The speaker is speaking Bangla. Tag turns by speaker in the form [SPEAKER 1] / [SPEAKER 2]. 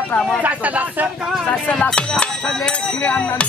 [SPEAKER 1] টাকা আমার চারশো লাখ টাকা চারশো লাখ টাকা কিনে আনলাম